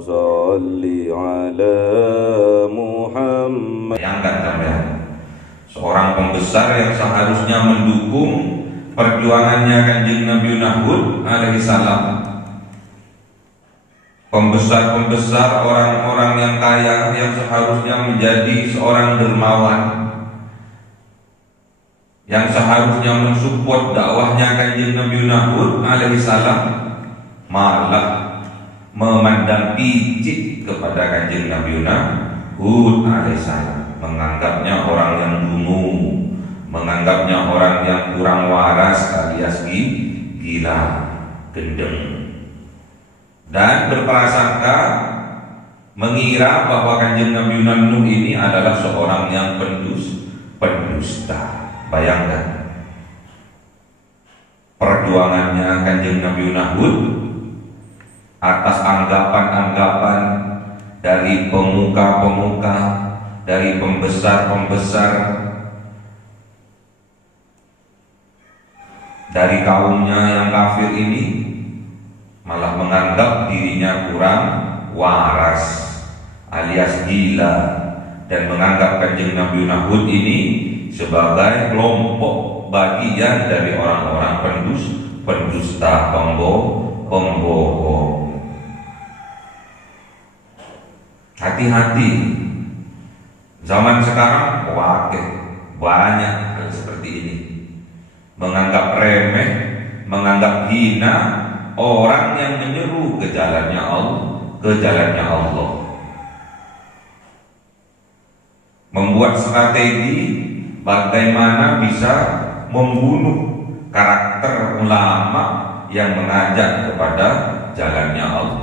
salli ala Muhammad. Bayangkan sampean, seorang pembesar yang seharusnya mendukung perjuangannya Kanjeng Nabi Hud alaihi salam. Pembesar-pembesar, orang-orang yang kaya yang seharusnya menjadi seorang dermawan, yang seharusnya mensupport dakwahnya Kanjeng Nabi Hud alaihi salam, malah memandang picik kepada Kanjeng Nabi Hud alaihi salam, menganggapnya orang yang dungu, menganggapnya orang yang kurang waras alias gila, gendeng, dan berprasangka mengira bahwa Kanjeng Nabi Nuh ini adalah seorang yang pendusta. Bayangkan perjuangannya Kanjeng Nabi Hud atas anggapan-anggapan dari pemuka-pemuka, dari pembesar-pembesar, dari kaumnya yang kafir ini, malah menganggap dirinya kurang waras alias gila, dan menganggap Kanjeng Nabi Hud ini sebagai kelompok bagian dari orang-orang pendusta, pembohong. Hati-hati, zaman sekarang banyak hal seperti ini, menganggap remeh, menganggap hina orang yang menyeru ke jalannya Allah, membuat strategi bagaimana bisa membunuh karakter ulama yang mengajak kepada jalannya Allah.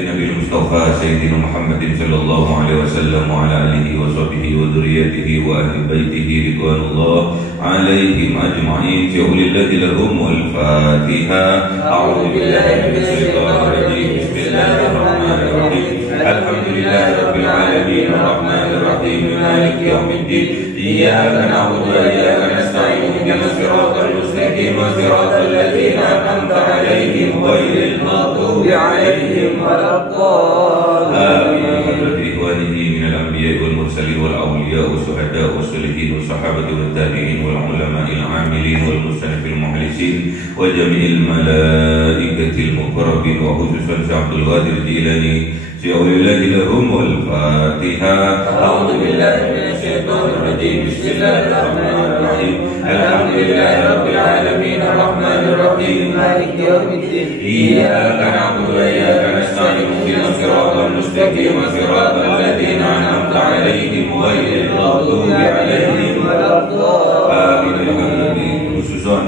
Nabi Mustafa Sayyidina Muhammadin sallallahu alaihi wasallam wa ala alihi wa sahbihi wa dzurriyyatihi wa ahli baitihi ridwanullah alaihim ajma'in. Ja'ulillahi lahum wal Fatiha. A'udzu billahi minasy syaithanir rajim. Bismillahirrahmanirrahim. Alhamdulillahi rabbil alamin arrahmanir rahim maliki yaumiddin. Iyyaka na'budu wa iyyaka nasta'in ihdinas siratal mustaqim siratal ladzina an'amta 'alaihim ghairil maghdubi 'alaihim waladdallin. من الأنبياء والمرسلين والأولياء والشهداء والصالحين والصحابة والتابعين والعلماء العاملين والمصنف المخلصين وجميع الملائكة المقربين وخصوصا عبد القادر الجيلاني شأولي الله لهم والفاتحة. أعوذ بالله من الشيطان الرجيم. بسم الله الرحمن الرحيم. الحمد لله رب العالمين الرحمن الرحيم مالك يوم الدين. إياك نعبد وإياك نستعين اهدنا الصراط المستقيم صراط الذين أنعمت عليهم غير المغضوب عليهم ولا الضالين. Khususan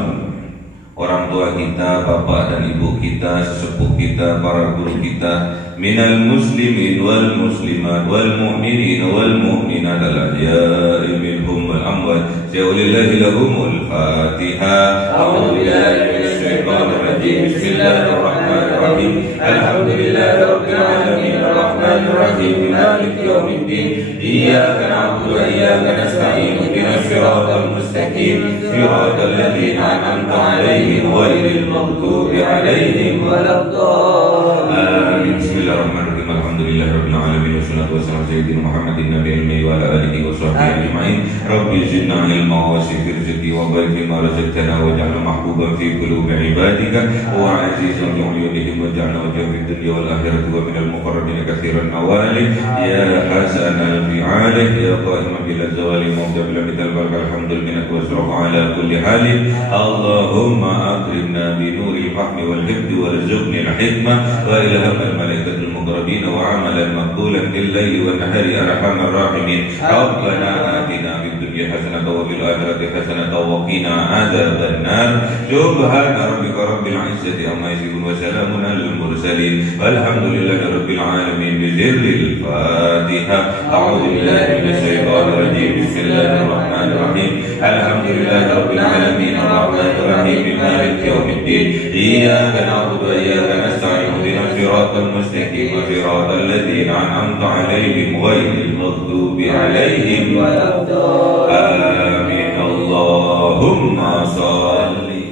orang tua kita, bapak dan ibu kita, sesepuh kita, para guru kita, minal muslimin wal muslimat wal mu'minin wal mu'minat al-ahya'i minhum wal amwat. Ja'ulillahi lahumul Fatiha. A'udzu billahi minasy syaithanir rajim. Bismillahirrahmanirrahim. Alhamdulillahi rabbil alamin arrahmanir rahim maliki yaumiddin. Iyyaka na'budu wa iyyaka nasta'in ihdinas siratal mustaqim siratal ladzina an'amta 'alaihim ghairil maghdubi 'alaihim waladdallin. Bismillahirrahmanirrahim. Alhamdulillahirabbil alamin wassalatu wassalamu ala sayyidina Muhammadin nabiyil ummi wa ala alihi wa sahbihi ajma'in. Rabbi zidna ilma wa wasi' rizqi wa barik fima razaqtana waj'alna mahbuban fi qulubi ibadika wa 'azizan li'ulihim waj'alna wajhan fid dunya wal akhirati wa minal muqarrabin katsiran nawali ya hasanal fi'ali ya qa'iman bil zawali mawdabil bidal barakah alhamdulillah wa sallallahu ala kulli halin. Allahumma akrimna bi nuril fahmi wal hifdi warzuqni al hikmah wa ilhamil malaikatil muqarrabin wa amalan maqbulan bil laili wan nahari arhamar rahimin. Rabbana atina fid dunya hasanatan wa fil akhirati hasanatan wa qina adzaban nar. Subhana rabbika rabbil izzati amma yasifun wa salamun alal mursalin walhamdulillahi rabbil alamin. Bi sirril Fatiha. A'udzu billahi minasy syaithanir rajim. Bismillahirrahmanirrahim. Alhamdulillahi rabbil alamin arrahmanir rahim maliki yaumiddin. Iyyaka na'budu wa iyyaka nasta'in ihdinas siratal mustaqim siratal ladzina an'amta 'alaihim ghairil maghdubi 'alaihim waladdallin. Amin. Allahumma shalli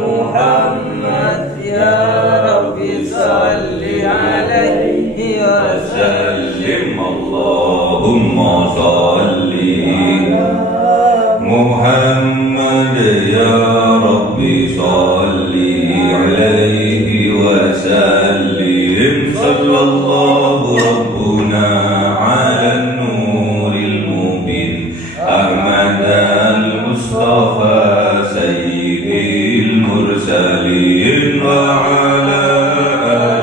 Muhammad ya Rabbi salli alaihi wa sallim. Allahumma salli Muhammad ya Rabbi salli alaihi wa sallim. Sallallahu rabbuna ala nuril mubin Ahmad al-Mustafa sayyidil mursalin wa ala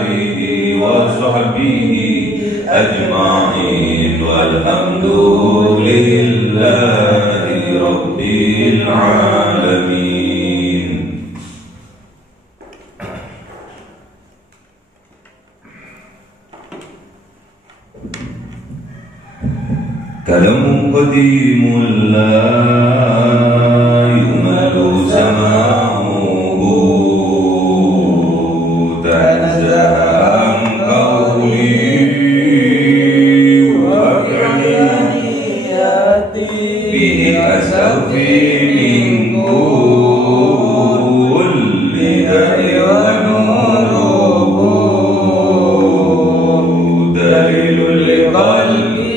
alihi wa sahbihi ajma'in walhamdulillahi rabbil alamin. Kalamu qadimun la yumalu sama'uhu tanazzaha an qawli wa fi'liyati bihi asafi min kulli da'i wa nuruhu dalilul liqalbi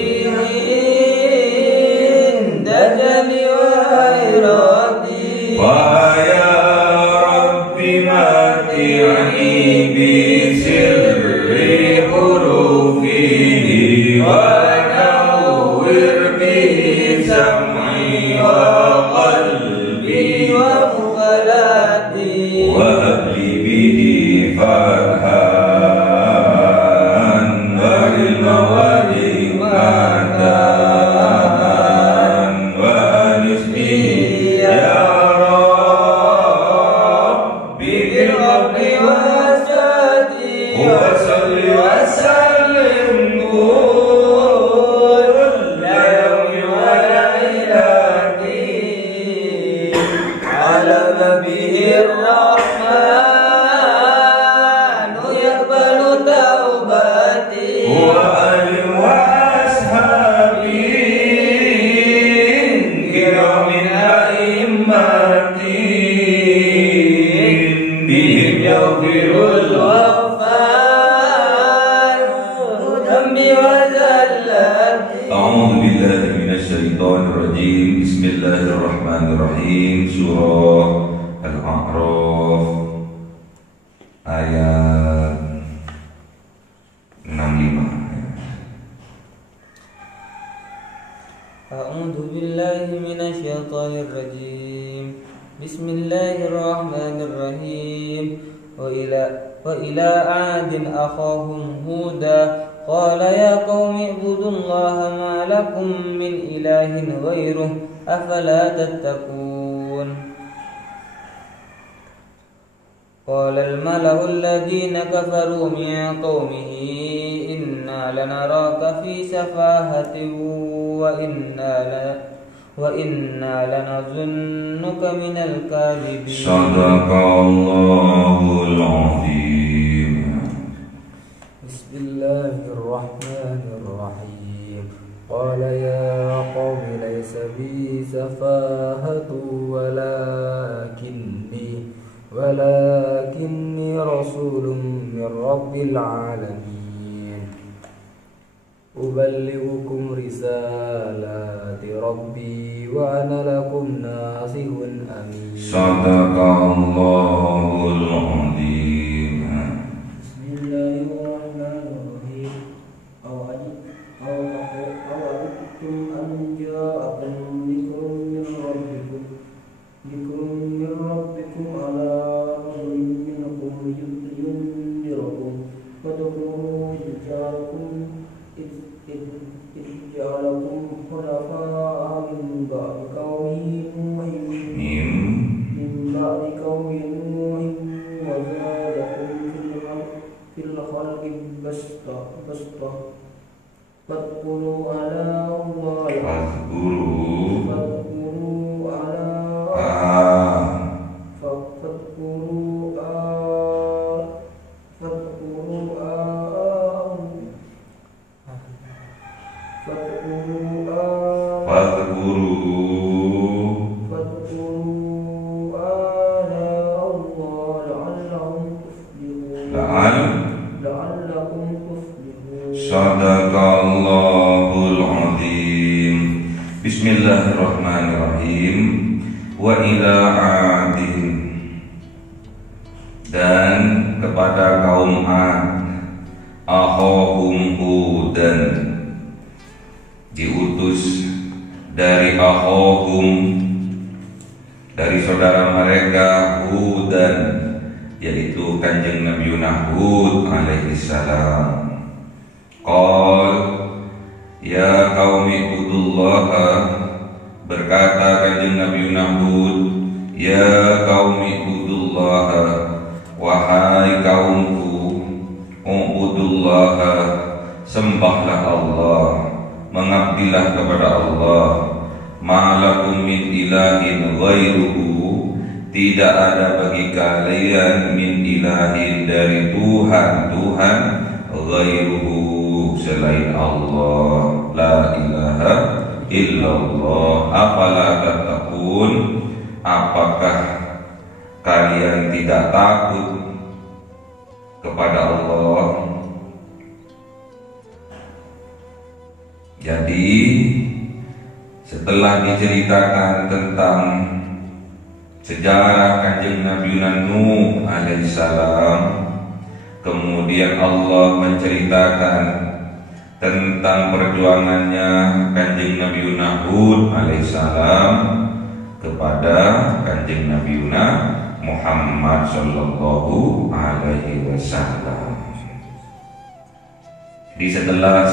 Bismillahirrahmanirrahim. Surah Al-A'raf ayat 65. A'udzu billahi minasyaitonir rajim. Bismillahirrahmanirrahim. Wa ila 'adin akhahum huda qala ya qaumi ibudullaha ma lakum min ilahin ghairuh afala tattaqun. Qala al-mala'u alladhina kafaru min qaumihi inna lanaraka fi safahatin wa inna lanazunnuka minal kadhibin. Shadaqallahul azim. Bismillahirrahmanirrahim. Qala ya qaumi laysa bi safahatu walakinni rasulun min rabbil alamin. Uballighukum risalati rabbi wa ana lakum nasihun amin. Shadaqallahul azim. Bismillahirrahmanirrahim. Awajibtum an ja'akum dzikrun min rabbikum ala rajulin minkum yunzirakum fadkhulu ja'alakum khulafa'a min ba'di qaumin Nuhin wa zadakum fil khalqi basta. Fadkhulu ala Allah wa ila 'adin, dan kepada kaum 'Ad akhahum Hudan, diutus dari akhahum, dari saudara mereka Hudan, yaitu Kanjeng Nabi Hud alaihi salam. Qal ya qaumi ubudullaha, berkata Kanjeng Nabi Hud, ya qaumi ubudullaha, wahai kaumku, ubudullaha, sembahlah Allah, mengabdilah kepada Allah. Ma'lakum min ilahin ghairuhu, tidak ada bagi kalian min ilahin, dari Tuhan ghairuhu, selain Allah. La ilaha illallah. Afala tattaqun, apakah kalian tidak takut kepada Allah? Jadi setelah diceritakan tentang sejarah Kanjeng Nabi Nuh alaihissalam, kemudian Allah menceritakan tentang perjuangannya Kanjeng Nabi Hud alaihissalam kepada Kanjeng Nabi Muhammad sallallahu alaihi wasallam. Di setelah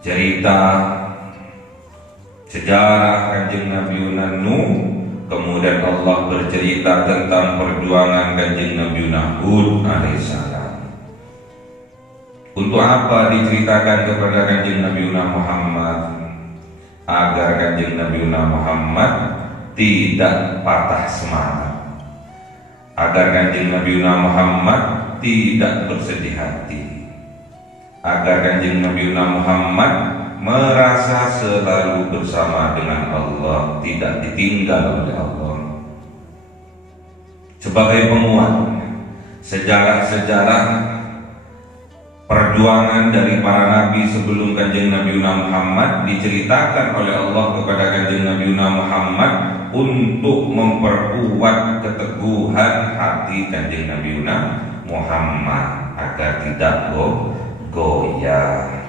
cerita sejarah Kanjeng Nabi Nuh, kemudian Allah bercerita tentang perjuangan Kanjeng Nabi Hud alaihissalam. Untuk apa diceritakan kepada Kanjeng Nabi Muhammad? Agar Kanjeng Nabi Muhammad tidak patah semangat, agar Kanjeng Nabi Muhammad tidak bersedih hati, agar Kanjeng Nabi Muhammad merasa selalu bersama dengan Allah, tidak ditinggal oleh Allah. Sebagai penguat sejarah-sejarah perjuangan dari para nabi sebelum Kanjeng Nabi Muhammad diceritakan oleh Allah kepada Kanjeng Nabi Muhammad untuk memperkuat keteguhan hati Kanjeng Nabi Muhammad agar tidak goyah.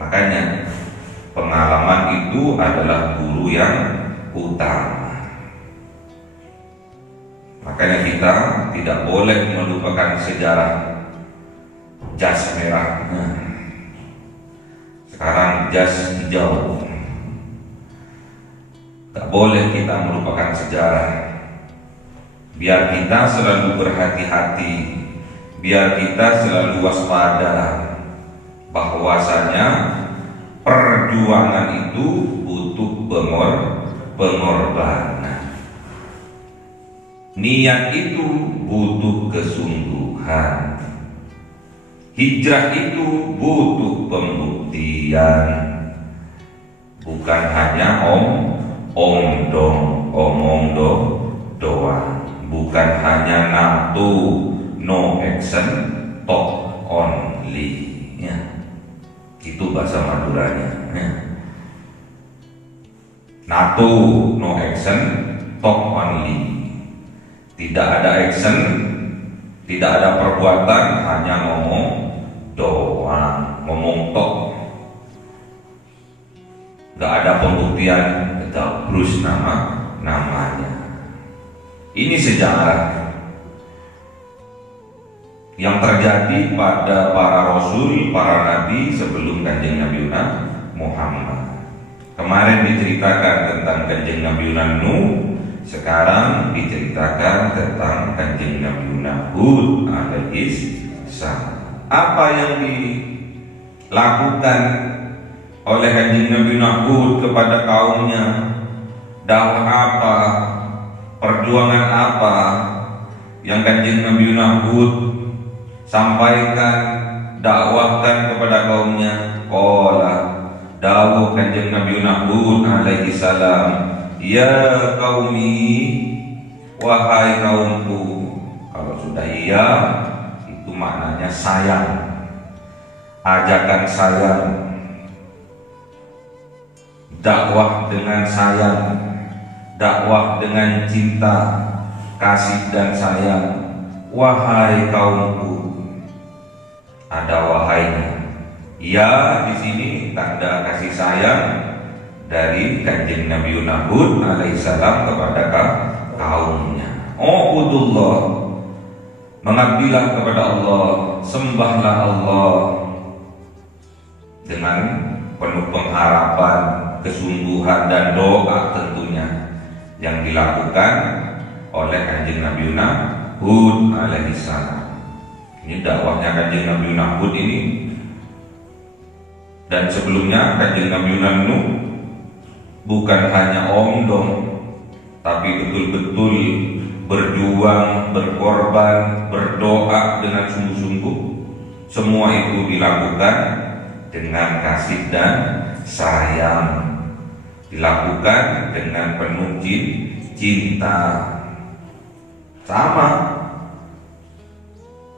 Makanya pengalaman itu adalah guru yang utama. Makanya kita tidak boleh melupakan sejarah jas merah. Sekarang jas hijau. Tak boleh kita melupakan sejarah. Biar kita selalu berhati-hati, biar kita selalu waspada bahwasanya perjuangan itu butuh pengorbanan. Niat itu butuh kesungguhan. Hijrah itu butuh pembuktian. Bukan hanya omong doang. Bukan hanya nafsu, no action, talk only. Ya. Itu bahasa Maduranya. Natu, no action, talk only. Tidak ada action, tidak ada perbuatan, hanya ngomong doang, ngomong tok. Gak ada pembuktian, terus namanya. Ini sejarah yang terjadi pada para rasul, para nabi sebelum Kanjeng Nabi Muhammad. Kemarin diceritakan tentang Kanjeng Nabi Nuh, sekarang diceritakan tentang Kanjeng Nabi Hud alaihi salam. Apa yang dilakukan oleh Kanjeng Nabi Hud kepada kaumnya? Dakwah apa? Perjuangan apa yang Kanjeng Nabi Hud sampaikan, dakwahkan kepada kaumnya? Qala, dawuh Kanjeng Nabi Hud alaihi salam, ya qaumi, wahai kaumku. Kalau sudah iya, itu maknanya sayang, ajakan sayang, dakwah dengan sayang, dakwah dengan cinta, kasih dan sayang. Wahai kaumku, ada wahainya. Ya, di sini tanda kasih sayang dari kanjeng Nabi Hud alaihissalam kepada kaumnya. Ubudullah, mengabdilah kepada Allah, sembahlah Allah dengan penuh pengharapan, kesungguhan dan doa tentunya yang dilakukan oleh kanjeng Nabi Hud alaihissalam. Ini dakwahnya kanjeng Nabi Hud ini. Dan sebelumnya kanjeng Nabi Nuh bukan hanya omdom, tapi betul-betul berjuang, berkorban, berdoa dengan sungguh-sungguh. Semua itu dilakukan dengan kasih dan sayang, dilakukan dengan penuh cinta. Sama,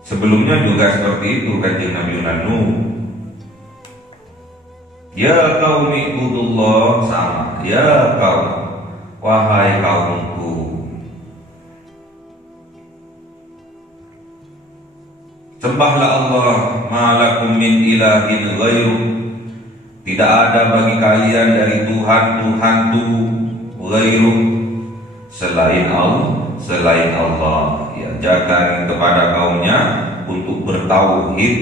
sebelumnya juga seperti itu kanjeng Nabi Nuh. Ya qaumi ibudullah, sama. Ya kaum, wahai kaumku, sembahlah Allah, malakum min ilahin ghairu. Tidak ada bagi kalian dari Tuhan ghairu, selain Allah. Ya, ajarkan kepada kaumnya untuk bertauhid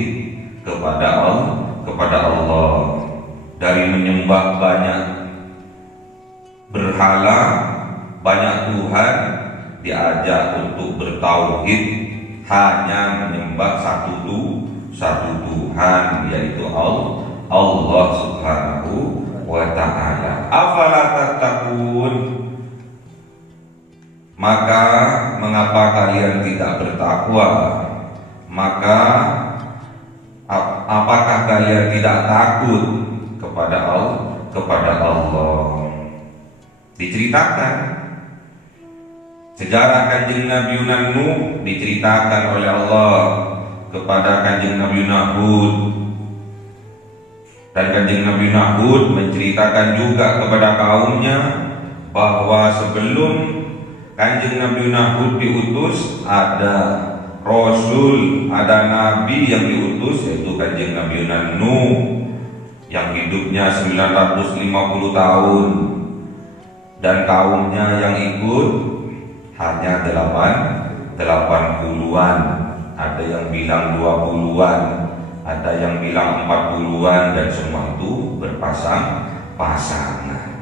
kepada Allah. Dari menyembah banyak berhala, banyak Tuhan, diajak untuk bertauhid, hanya menyembah satu Tuhan, yaitu Allah subhanahu wa ta'ala. Afala tattaqun, maka mengapa kalian tidak bertakwa? Maka apakah kalian tidak takut kepada Allah? Diceritakan sejarah kanjeng Nabi Nuh, diceritakan oleh Allah kepada kanjeng Nabi Hud, dan kanjeng Nabi Hud menceritakan juga kepada kaumnya bahwa sebelum kanjeng Nabi Hud diutus, ada Rasul, ada Nabi yang diutus, yaitu kanjeng Nabi Nuh yang hidupnya 950 tahun, dan kaumnya yang ikut hanya 80-an, ada yang bilang 20-an, ada yang bilang 40-an, dan semua itu berpasang-pasangan.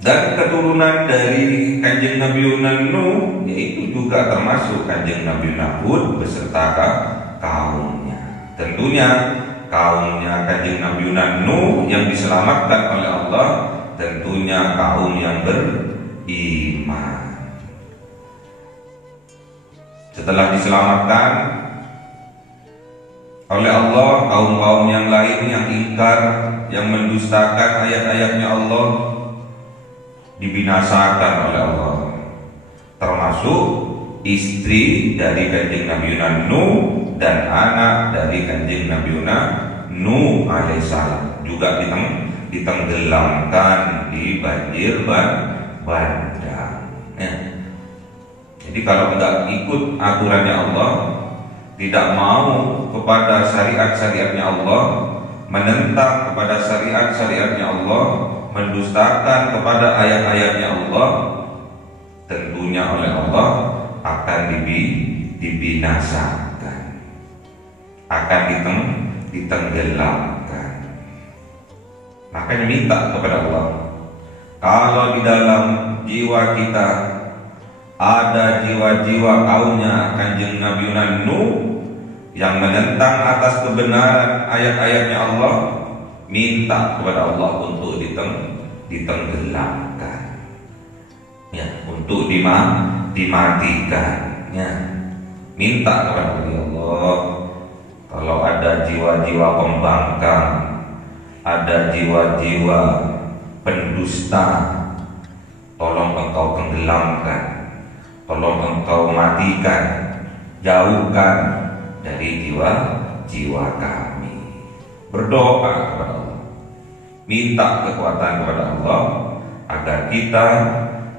Dan keturunan dari kanjeng Nabi Nuh, yaitu juga termasuk kanjeng Nabi Hud beserta kaumnya. Tentunya kaumnya kanjeng Nabi Nuh yang diselamatkan oleh Allah, tentunya kaum yang beriman. Setelah diselamatkan oleh Allah, kaum-kaum yang lain yang ingkar, yang mendustakan ayat-ayatnya Allah, dibinasakan oleh Allah, termasuk istri dari kanjeng Nabi Nuh dan anak dari kanjeng Nabi Nuh alaihissalam juga ditenggelamkan di banjir bandang. Ya. Jadi kalau tidak ikut aturannya Allah, tidak mau kepada syariat-syariatnya Allah, menentang kepada syariat-syariatnya Allah, mendustakan kepada ayat-ayatnya Allah, tentunya oleh Allah akan dibinasakan, akan ditenggelamkan. Makanya minta kepada Allah, kalau di dalam jiwa kita ada jiwa-jiwa kaumnya kanjeng Nabi Nuh yang menentang atas kebenaran ayat-ayatnya Allah, minta kepada Allah untuk ditenggelamkan, ya, untuk dimatikan, ya. Minta kepada Allah, kalau ada jiwa-jiwa pembangkang, ada jiwa-jiwa pendusta, tolong engkau tenggelamkan, tolong engkau matikan, jauhkan dari jiwa-jiwa kami. Berdoa kepada Allah. minta kekuatan kepada Allah agar kita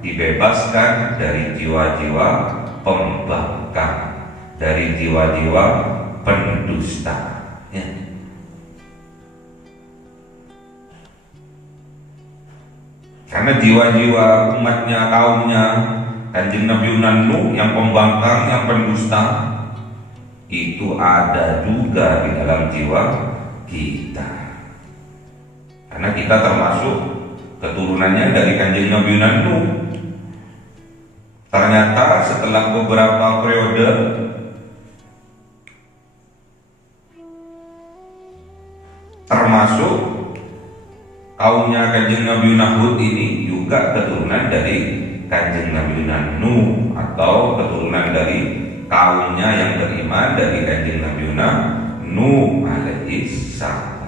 dibebaskan dari jiwa-jiwa pembangkang, dari jiwa-jiwa pendusta. Ya. Karena jiwa-jiwa umatnya, kaumnya Kanjeng Nabi Nuh yang pembangkang, yang pendusta, itu ada juga di dalam jiwa kita. Karena kita termasuk keturunannya dari Kanjeng Nabi Nuh. Ternyata setelah beberapa periode termasuk kaumnya Kanjeng Nabi Hud ini juga keturunan dari Kanjeng Nabi Nuh, atau keturunan dari kaumnya yang beriman dari Kanjeng Nabi Nuh alaihi salam.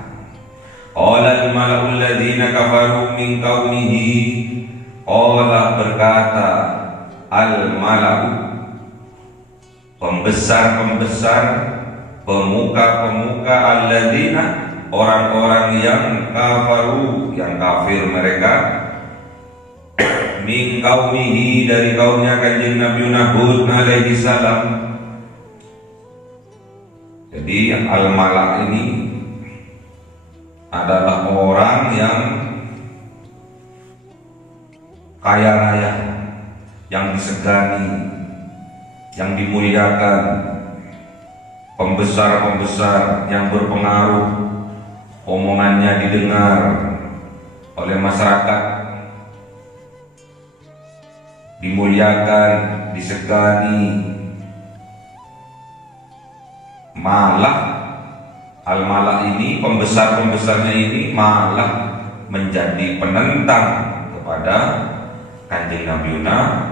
Qala al-mala'ul ladzina kafaru min qaumihi, qala berkata al-mala'u, pembesar-pembesar, pemuka-pemuka, alladzina, orang-orang yang kafaru, yang kafir mereka, min qaumihi, dari kaumnya Kanjeng Nabi Hud alaihi salam. Jadi al-mala' ini adalah orang yang kaya raya, yang disegani, yang dimuliakan, pembesar-pembesar yang berpengaruh, omongannya didengar oleh masyarakat, dimuliakan, disegani. Malah al-mala' ini, pembesar-pembesarnya ini malah menjadi penentang kepada Kanjeng Nabi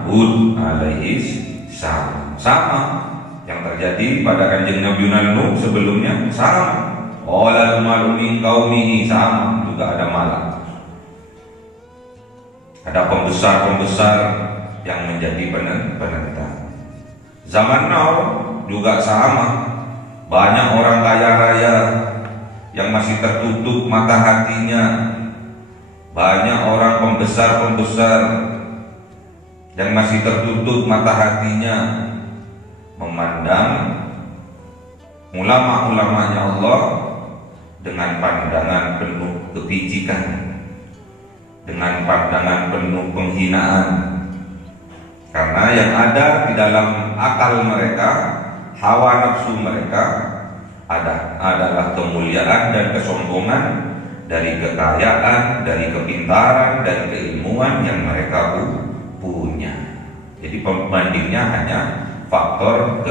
Hud alaihi salam. Sama yang terjadi pada Kanjeng Nabi Nuh sebelumnya, sama. Qala al-mala'u min qaumihi, sama, juga ada malah. Ada pembesar-pembesar yang menjadi penentang. Zaman now juga sama. Banyak orang kaya raya yang masih tertutup mata hatinya. Banyak orang pembesar-pembesar yang masih tertutup mata hatinya memandang ulama-ulamanya Allah dengan pandangan penuh kebijikan, dengan pandangan penuh penghinaan. Karena yang ada di dalam akal mereka, hawa nafsu mereka, adalah kemuliaan dan kesombongan dari kekayaan, dari kepintaran dan keilmuan yang mereka punya. Jadi pembandingnya hanya faktor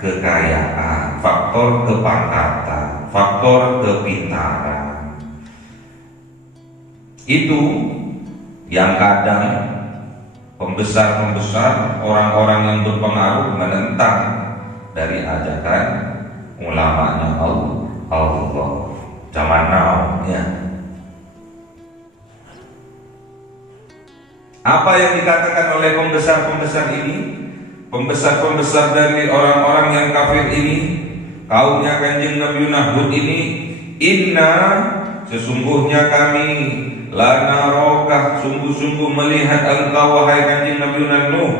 kekayaan, faktor kepangkatan, faktor kepintaran. Itu yang kadang pembesar-pembesar, orang-orang yang berpengaruh menentang dari ajakan ulamanya Allah zaman now, ya. Apa yang dikatakan oleh pembesar-pembesar ini, pembesar-pembesar dari orang-orang yang kafir ini, kaumnya Kanjeng Nabi Hud ini, inna, sesungguhnya kami, lana rokah, sungguh-sungguh melihat engkau wahai Kanjeng Nabi Nuh,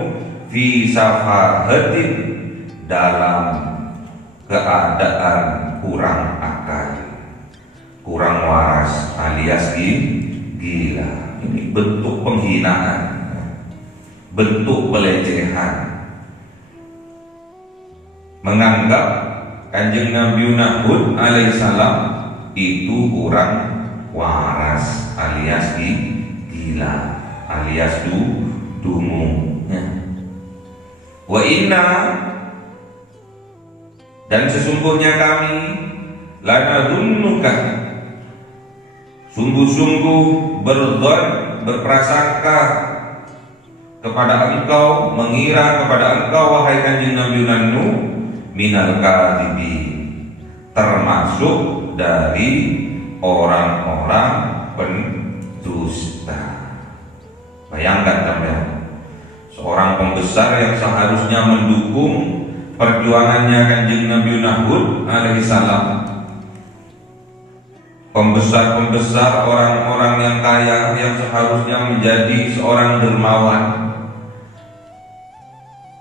fi safahatin, dalam keadaan kurang akal, kurang waras, alias gila. Ini bentuk penghinaan, bentuk pelecehan. Menganggap Kanjeng Nabi Hud alaihissalam itu kurang waras, alias gila, alias dungu. Wa inna, dan sesungguhnya kami, lanadunnuka, sungguh-sungguh berprasangka kepada engkau, mengira kepada engkau wahai Kanjeng Nabi Nuh, minal kadhibin, termasuk dari orang-orang pendusta. Bayangkan sampean, seorang pembesar yang seharusnya mendukung perjuangannya Kanjeng Nabi Hud alaihissalam, pembesar-pembesar, orang-orang yang kaya yang seharusnya menjadi seorang dermawan,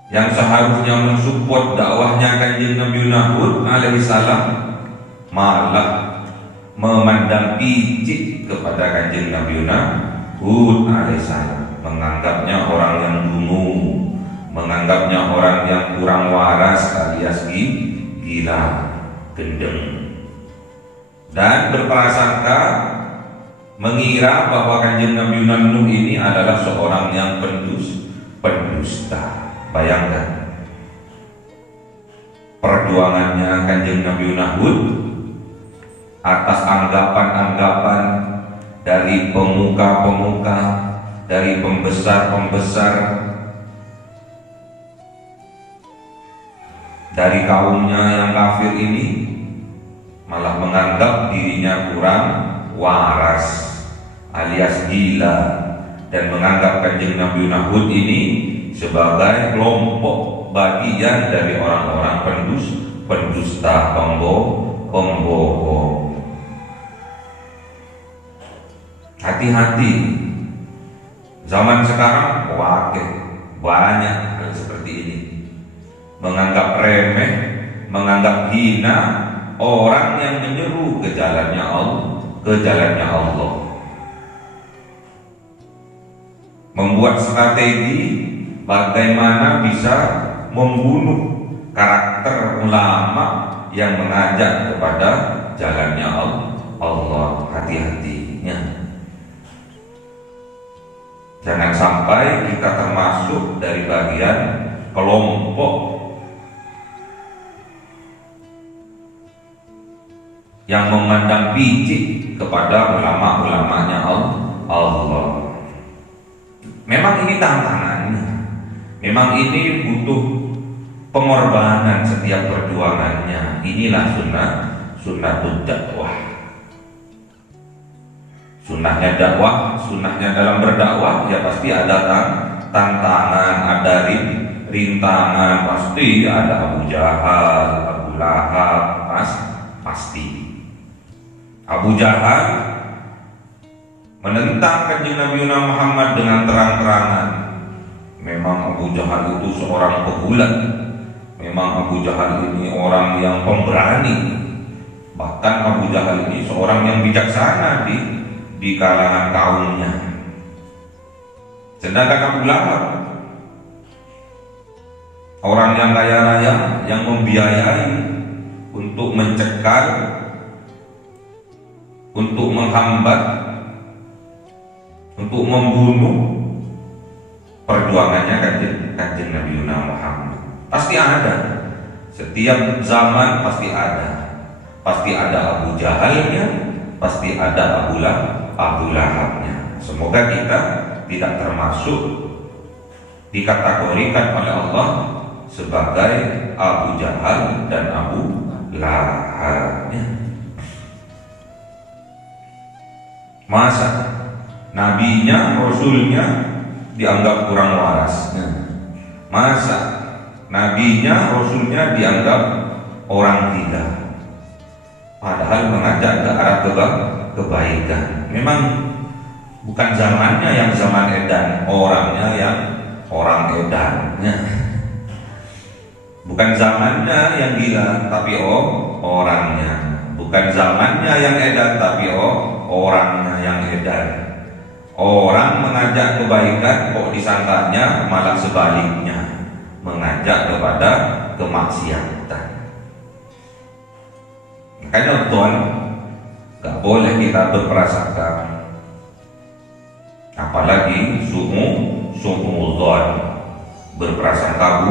yang seharusnya mensupport dakwahnya Kanjeng Nabi Hud alaihissalam, malah memandang picik kepada Kanjeng Nabi Hud alaihissalam, menganggapnya orang yang dungu, menganggapnya orang yang kurang waras alias gila, gendeng, dan berprasangka mengira bahwa Kanjeng Nabi Nuh ini adalah seorang yang pendusta. Bayangkan perjuangannya Kanjeng Nabi Hud atas anggapan-anggapan dari pemuka-pemuka, dari pembesar-pembesar, dari kaumnya yang kafir ini, malah menganggap dirinya kurang waras alias gila, dan menganggap Kanjeng Nabi Hud ini sebagai kelompok bagian dari orang-orang pendusta, pembohong. Hati-hati, zaman sekarang banyak hal seperti ini, menganggap remeh, menganggap hina orang yang menyeru ke jalannya Allah, membuat strategi bagaimana bisa membunuh karakter ulama yang mengajak kepada jalannya Allah. Hati-hatinya, jangan sampai kita termasuk dari bagian kelompok yang memandang picik kepada ulama-ulamanya Allah. Memang ini tantangannya, memang ini butuh pengorbanan setiap perjuangannya. Inilah sunnatul dakwah. Sunnahnya dakwah, sunnahnya dalam berdakwah ya pasti ada tantangan, ada rintangan, pasti ada Abu Jahal, Abu Lahab, pasti. Abu Jahal menentang Kanjeng Nabi Muhammad dengan terang-terangan. Memang Abu Jahal itu seorang pegulat, memang Abu Jahal ini orang yang pemberani, bahkan Abu Jahal ini seorang yang bijaksana di kalangan kaumnya. Sedangkan Abu Lahab orang yang kaya raya, yang membiayai untuk mencekal, untuk menghambat, untuk membunuh perjuangannya Kanjeng Nabi Muhammad. Pasti ada, setiap zaman pasti ada Abu Jahalnya, pasti ada Abu Lahabnya. Semoga kita tidak termasuk dikategorikan oleh Allah sebagai Abu Jahal dan Abu Lahabnya. Masa nabinya, rasulnya dianggap kurang waras? Masa nabinya, rasulnya dianggap orang gila, padahal mengajak ke arah kebaikan? Memang bukan zamannya yang zaman edan, orangnya yang orang edannya. Bukan zamannya yang gila, tapi orangnya. Bukan zamannya yang edan, tapi orangnya yang edan. Orang mengajak kebaikan kok disangkanya malah sebaliknya, mengajak kepada kemaksiatan. Makanya tuan, gak boleh kita berprasangka, apalagi su'udzon, berprasangka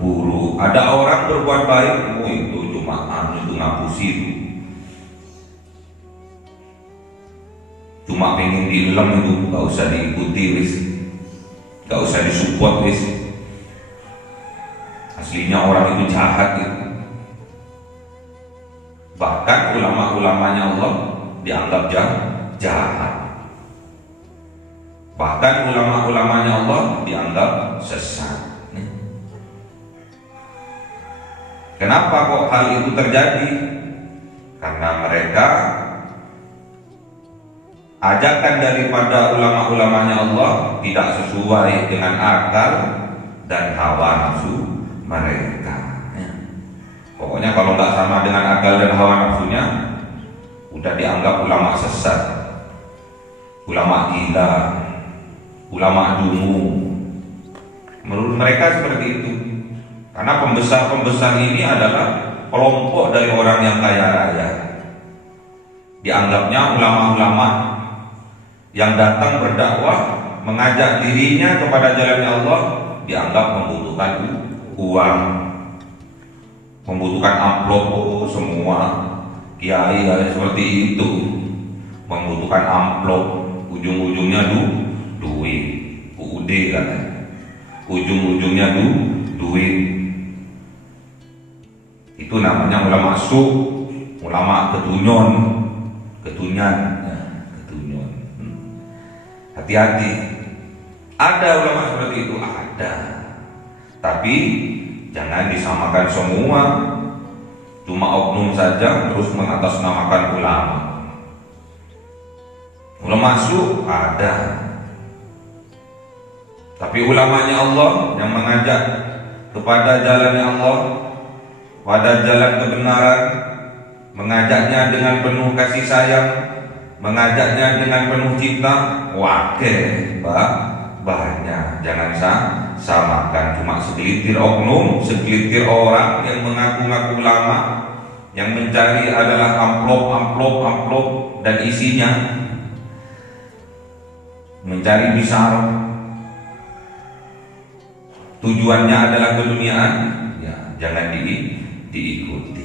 buruk. Ada orang berbuat baik, itu cuma itu ngapusi, cuma pengen dilem, itu gak usah diikuti wis, gak usah disupport wis. Aslinya orang itu jahat gitu. Bahkan ulama-ulamanya Allah dianggap jahat. Bahkan ulama-ulamanya Allah dianggap sesat. Kenapa kok hal itu terjadi? Karena mereka ajakan daripada ulama-ulamanya Allah tidak sesuai dengan akal dan hawa nafsu mereka. Pokoknya kalau nggak sama dengan akal dan hawa nafsunya, udah dianggap ulama sesat, ulama gila, ulama dungu. Menurut mereka seperti itu. Karena pembesar-pembesar ini adalah kelompok dari orang yang kaya raya. Dianggapnya ulama-ulama yang datang berdakwah, mengajak dirinya kepada jalannya Allah, dianggap membutuhkan uang, membutuhkan amplop. Semua kiai seperti itu, membutuhkan amplop, ujung-ujungnya duit, UUD kan, ujung-ujungnya duit. Itu namanya ulama ulama ketunyan. Hati-hati. Ada ulama seperti itu, ada. Tapi jangan disamakan semua. Cuma oknum saja terus mengatasnamakan ulama. Ulama ada. Tapi ulamanya Allah yang mengajak kepada jalannya Allah, pada jalan kebenaran, mengajaknya dengan penuh kasih sayang, mengajaknya dengan penuh cinta, banyak. Jangan samakan. Cuma segelintir oknum, segelintir orang yang mengaku-ngaku ulama, yang mencari adalah amplop dan isinya mencari besar, tujuannya adalah keduniaan, ya jangan diikuti.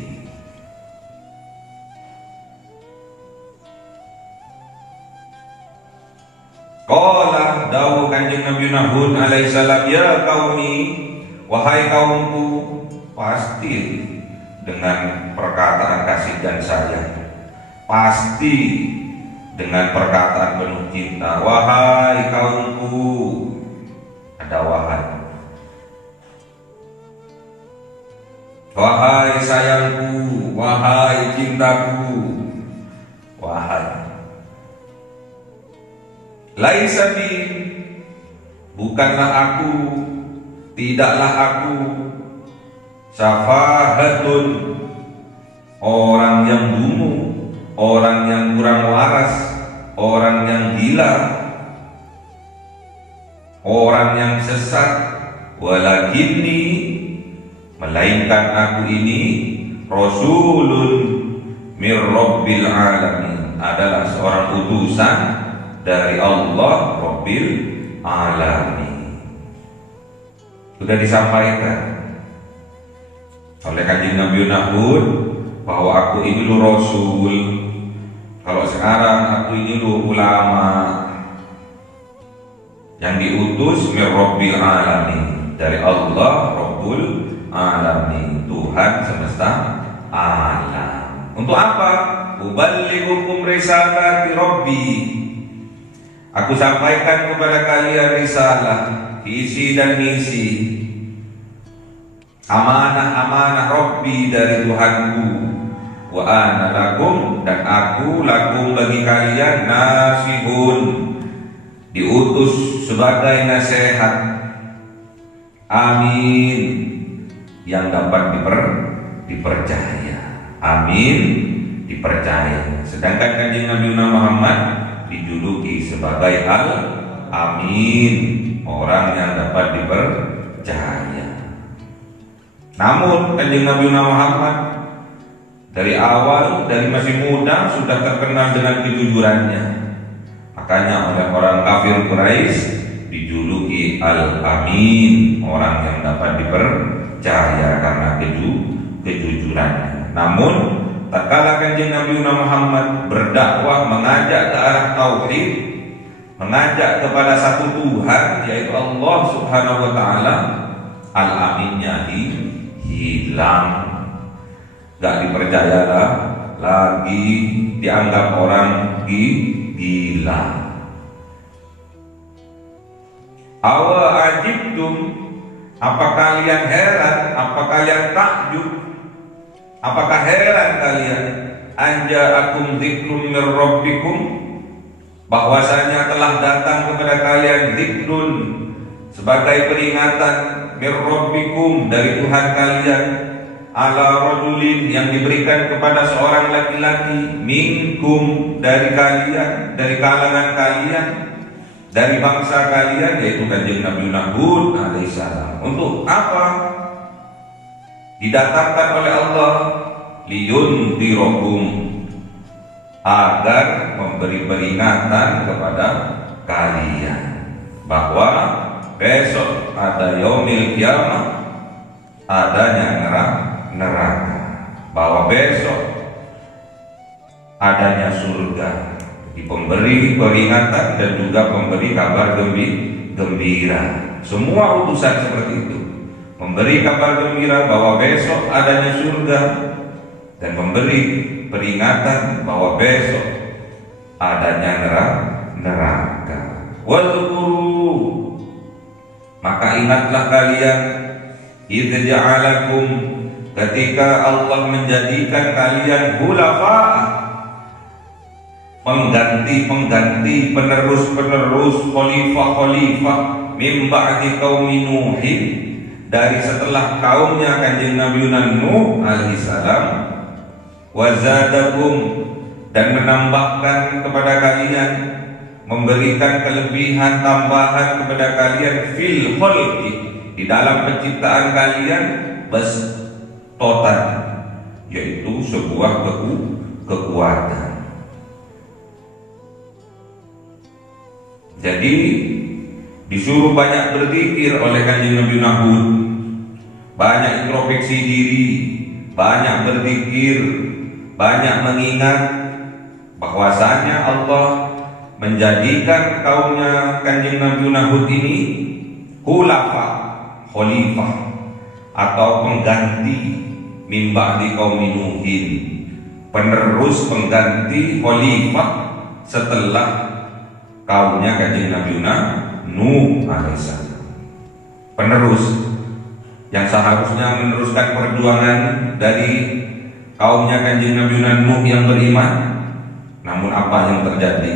Qala dawuh Kanjeng Nabi Hud alaihissalam, ya qaumi, wahai kaumku, pasti dengan perkataan kasih dan sayang, pasti dengan perkataan penuh cinta, wahai kaumku, ada wahai sayangku, wahai cintaku, wahai. Laisa bi, bukanlah aku, tidaklah aku, safahatun, orang yang dungu, orang yang kurang waras, orang yang gila, orang yang sesat, walakinni, melainkan aku ini rasulun mir rabbil alamin, adalah seorang utusan dari Allah Rabbil Alamin. Sudah disampaikan oleh Kanjeng Nabi Hud bahwa aku ini lu rasul. Kalau sekarang aku ini lu ulama yang diutus mir Rabbil Alamin, dari Allah Rabbul Alamin, Tuhan semesta alam. Untuk apa? Uballighukum risalati Rabbi, aku sampaikan kepada kalian risalah, visi dan misi, amanah-amanah Rabbi dari Tuhanku. Wa ana lakum, dan aku lakum bagi kalian, nasihun, diutus sebagai nasihat, amin, yang dapat dipercaya. Amin, dipercaya. Sedangkan Kanjeng Nabi Muhammad dijuluki sebagai Al-Amin, orang yang dapat dipercaya. Namun Kanjeng Nabi Muhammad dari awal, dari masih muda sudah terkenal dengan kejujurannya. Makanya oleh orang kafir Quraisy dijuluki Al-Amin, orang yang dapat dipercaya karena kejujurannya. Namun tatkala Kanjeng Nabi Muhammad berdakwah, mengajak ke arah tauhid, mengajak kepada satu Tuhan yaitu Allah Subhanahu wa taala, Al-Aminnya hilang, gak dipercaya lagi, dianggap orang gila. Awa ajibtum, apa kalian heran, apa kalian takjub, apakah heran kalian, anja akum dzikrun mir rabbikum, bahwasanya telah datang kepada kalian dzikrun sebagai peringatan mir rabbikum dari Tuhan kalian ala rajulin yang diberikan kepada seorang laki-laki minkum dari kalian, dari kalangan kalian, dari bangsa kalian, yaitu Kanjeng Nabi Hud alaihissalam. Untuk apa didatangkan oleh Allah? Liyundirokum, agar memberi peringatan kepada kalian bahwa besok ada yaumil kiamah, adanya neraka, bahwa besok adanya surga. Jadi pemberi peringatan dan juga pemberi kabar gembira. Semua utusan seperti itu, memberi kabar gembira bahwa besok adanya surga dan memberi peringatan bahwa besok adanya neraka. Wadhkuru, maka ingatlah kalian, idz ja'alakum, ketika Allah menjadikan kalian khulafa, pengganti-pengganti, penerus-penerus, khalifah-khalifah min ba'di qaumi Nuhin, dari setelah kaumnya Kanjeng Nabi Nuh alaihissalam. Wazadakum, dan menambahkan kepada kalian, memberikan kelebihan tambahan kepada kalian fil khalqi, di dalam penciptaan kalian, bastotan, yaitu sebuah kekuatan. Jadi disuruh banyak berzikir oleh Kanjeng Nabi Hud, banyak introspeksi diri, banyak berzikir, banyak mengingat bahwasanya Allah menjadikan kaumnya Kanjeng Nabi Hud ini khalifah atau pengganti min ba'di qaumi Nuhin, penerus pengganti khalifah setelah kaumnya Kanjeng Nabi Nuh alaihissalam. Penerus yang seharusnya meneruskan perjuangan dari kaumnya Kanjeng Nabi Nuh yang beriman, namun apa yang terjadi?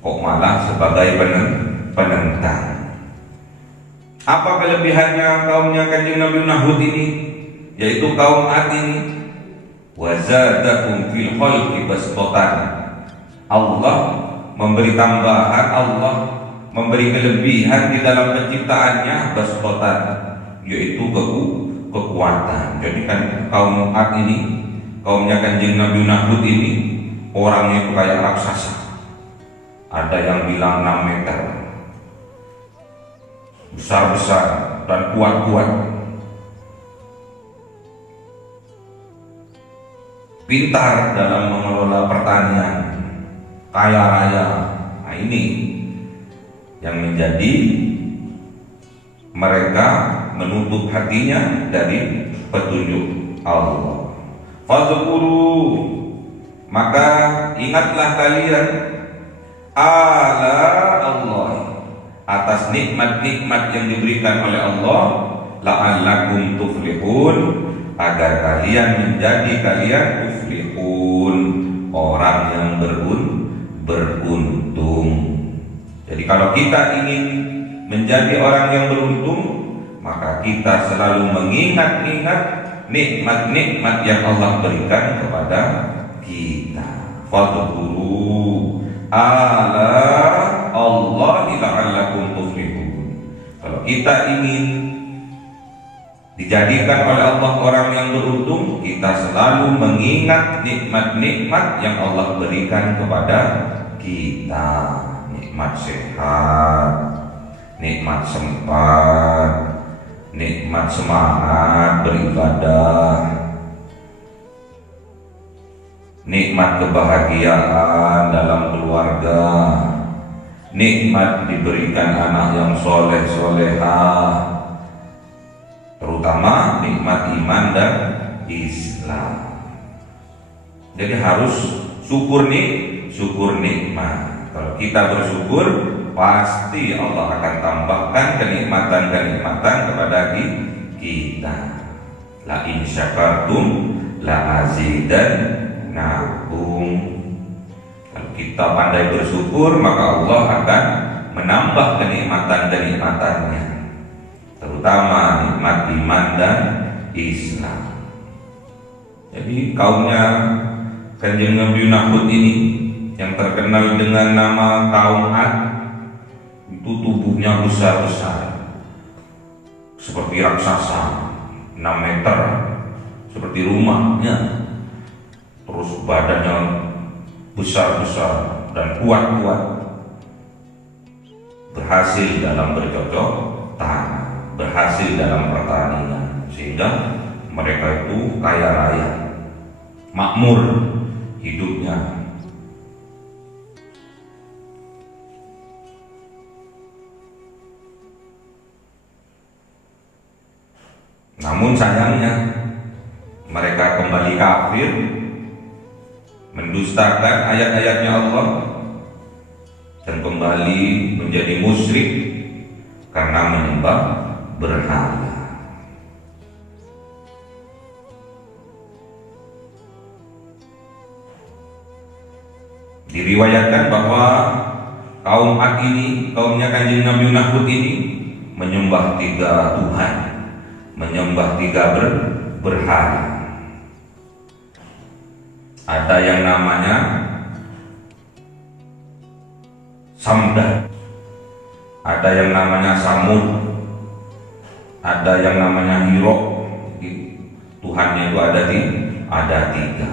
Kok malah sebagai penentang? Apa kelebihannya kaumnya Kanjeng Nabi Hud ini, yaitu kaum Ad ini? Wazadakum fil khalqi bastotan, Allah memberi tambahan, Allah memberi kelebihan di dalam penciptaannya, bastotan, yaitu kekuatan. Jadi kan kaum Ad ini, kaumnya Kanjeng Nabi Hud ini, orangnya itu kayak raksasa. Ada yang bilang 6 meter, besar-besar dan kuat-kuat. Pintar dalam mengelola pertanian, kaya raya. Nah ini yang menjadi mereka menutup hatinya dari petunjuk Allah. Fadhkuru, maka ingatlah kalian ala Allah, atas nikmat-nikmat yang diberikan oleh Allah, la'allakum tuflihun, agar kalian menjadi tuflihun, orang yang beruntung. Jadi kalau kita ingin menjadi orang yang beruntung, maka kita selalu mengingat-ingat nikmat-nikmat yang Allah berikan kepada kita. Fadhkuru ala Allah la'allakum tuflihun. Kalau kita ingin dijadikan oleh Allah orang yang beruntung, kita selalu mengingat nikmat-nikmat yang Allah berikan kepada kita. Nikmat sehat, nikmat sempat, nikmat semangat beribadah, nikmat kebahagiaan dalam keluarga, nikmat diberikan anak yang soleh-solehah, terutama nikmat iman dan Islam. Jadi harus syukur nikmat. Kalau kita bersyukur, pasti Allah akan tambahkan kenikmatan-kenikmatan kepada kita. La in syakartum la azidannakum. Kalau kita pandai bersyukur, maka Allah akan menambah kenikmatan-kenikmatannya, terutama nikmat iman dan Islam. Jadi kaumnya Kanjeng Nabi Nuh ini yang terkenal dengan nama kaum Ad, itu tubuhnya besar-besar seperti raksasa 6 meter, seperti rumahnya. Terus badannya besar-besar dan kuat-kuat. Berhasil dalam bercocok tanam, berhasil dalam pertanian, sehingga mereka itu kaya raya, makmur hidupnya. Namun sayangnya mereka kembali kafir, mendustakan ayat-ayatnya Allah, dan kembali menjadi musyrik karena menyembah berhala. Diriwayatkan bahwa kaum Ad ini, kaumnya Kanjeng Nabi Nuh ini, menyembah 3 Tuhan, menyembah 3 berhala. Ada yang namanya Samdah, ada yang namanya Samud, ada yang namanya Hiro. Tuhannya itu ada 3.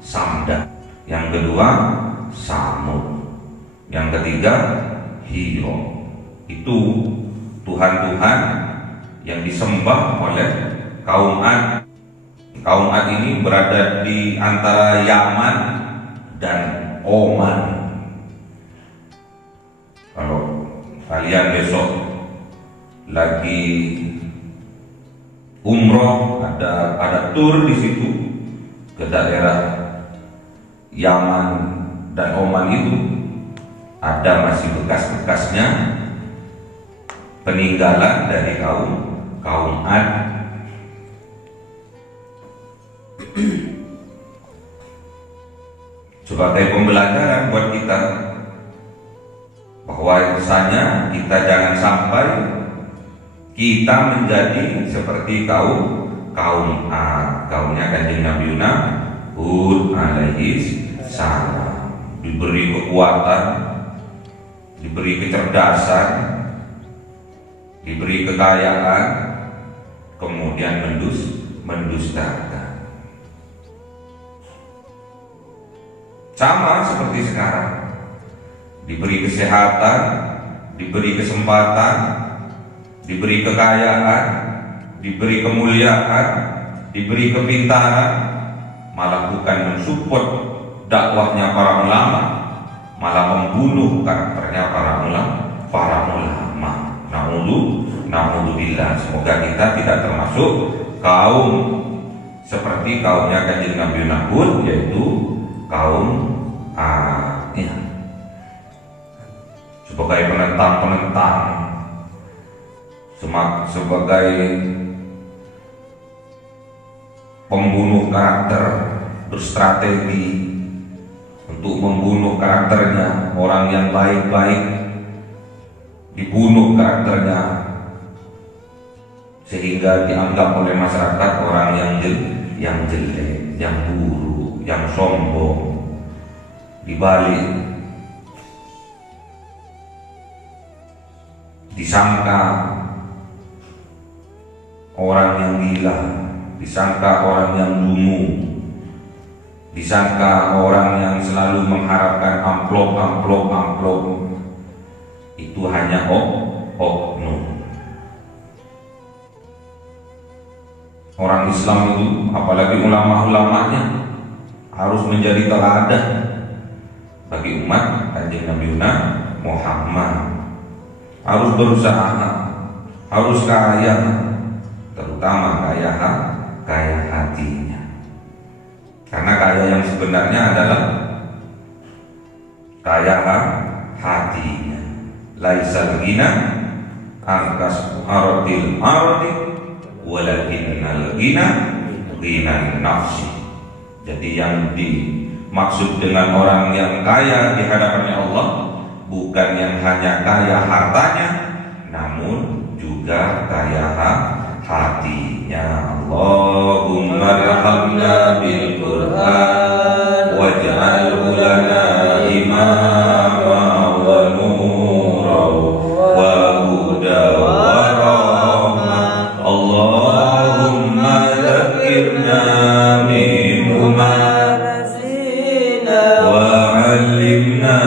Samdah, yang kedua Samud, yang ketiga Hiro. Itu Tuhan-Tuhan yang disembah oleh kaum Ad. Kaum Ad ini berada di antara Yaman dan Oman. Kalau kalian besok lagi umroh, ada tur di situ ke daerah Yaman dan Oman, itu ada masih bekas-bekasnya peninggalan dari kaum Ad. Sebagai pembelajaran buat kita bahwa misalnya kita jangan sampai kita menjadi seperti kaum Ad, kaumnya Kanjeng Nabi Hud alaihi salam. Diberi kekuatan, diberi kecerdasan, diberi kekayaan, kemudian mendustakan. Sama seperti sekarang, diberi kesehatan, diberi kesempatan, diberi kekayaan, diberi kemuliaan, diberi kepintaran, malah bukan mensupport dakwahnya para ulama, malah membunuh karakternya para ulama. Naudzubillah. Semoga kita tidak termasuk kaum seperti kaumnya Kanjeng Nabi Nuh, yaitu kaum Ad. Sebagai penentang, sebagai pembunuh karakter, berstrategi untuk membunuh karakternya. Orang yang baik-baik dibunuh karakternya, sehingga dianggap oleh masyarakat orang yang jelek, yang buruk, yang sombong. Dibalik disangka orang yang gila, disangka orang yang dungu, disangka orang yang selalu mengharapkan amplop. Itu hanya oknum. Orang Islam itu, apalagi ulama-ulamanya, harus menjadi teladan bagi umat Kanjeng Nabi Muhammad. Harus berusaha, harus kaya, terutama kaya hatinya. Karena kaya yang sebenarnya adalah kaya hatinya. Laisal ghina angkas ardi walakinnal ghina nafsi. Jadi yang dimaksud dengan orang yang kaya di hadapan Allah bukan yang hanya kaya hartanya, namun juga kaya hatinya. Allahumma arhamna bil Qur'an waj'alhu lana imama wa nura wa huda wa rahmah. Allahumma dzakirna minhu ma nasina wa 'allimna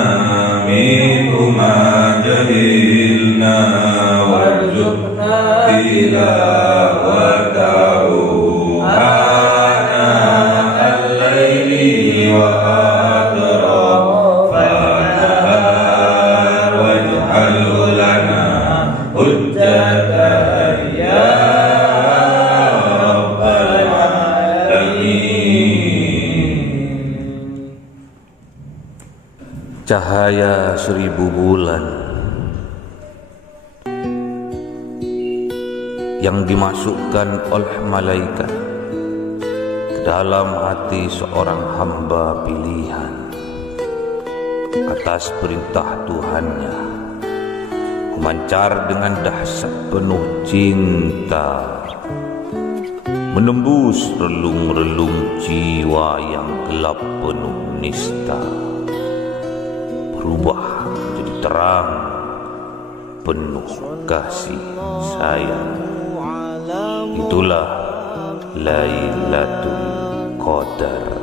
minhu ma jahilna warzuqna tilawatahu ana al-laili wa atrafan nahar waj'alhu lana hujjatan ya rabbal alamin. Cahaya 1000 bulan yang dimasukkan oleh malaikat ke dalam hati seorang hamba pilihan atas perintah Tuhannya, memancar dengan dahsyat penuh cinta, menembus relung-relung jiwa yang gelap penuh nista, berubah menjadi terang penuh kasih sayang. Itulah Lailatul Qadar.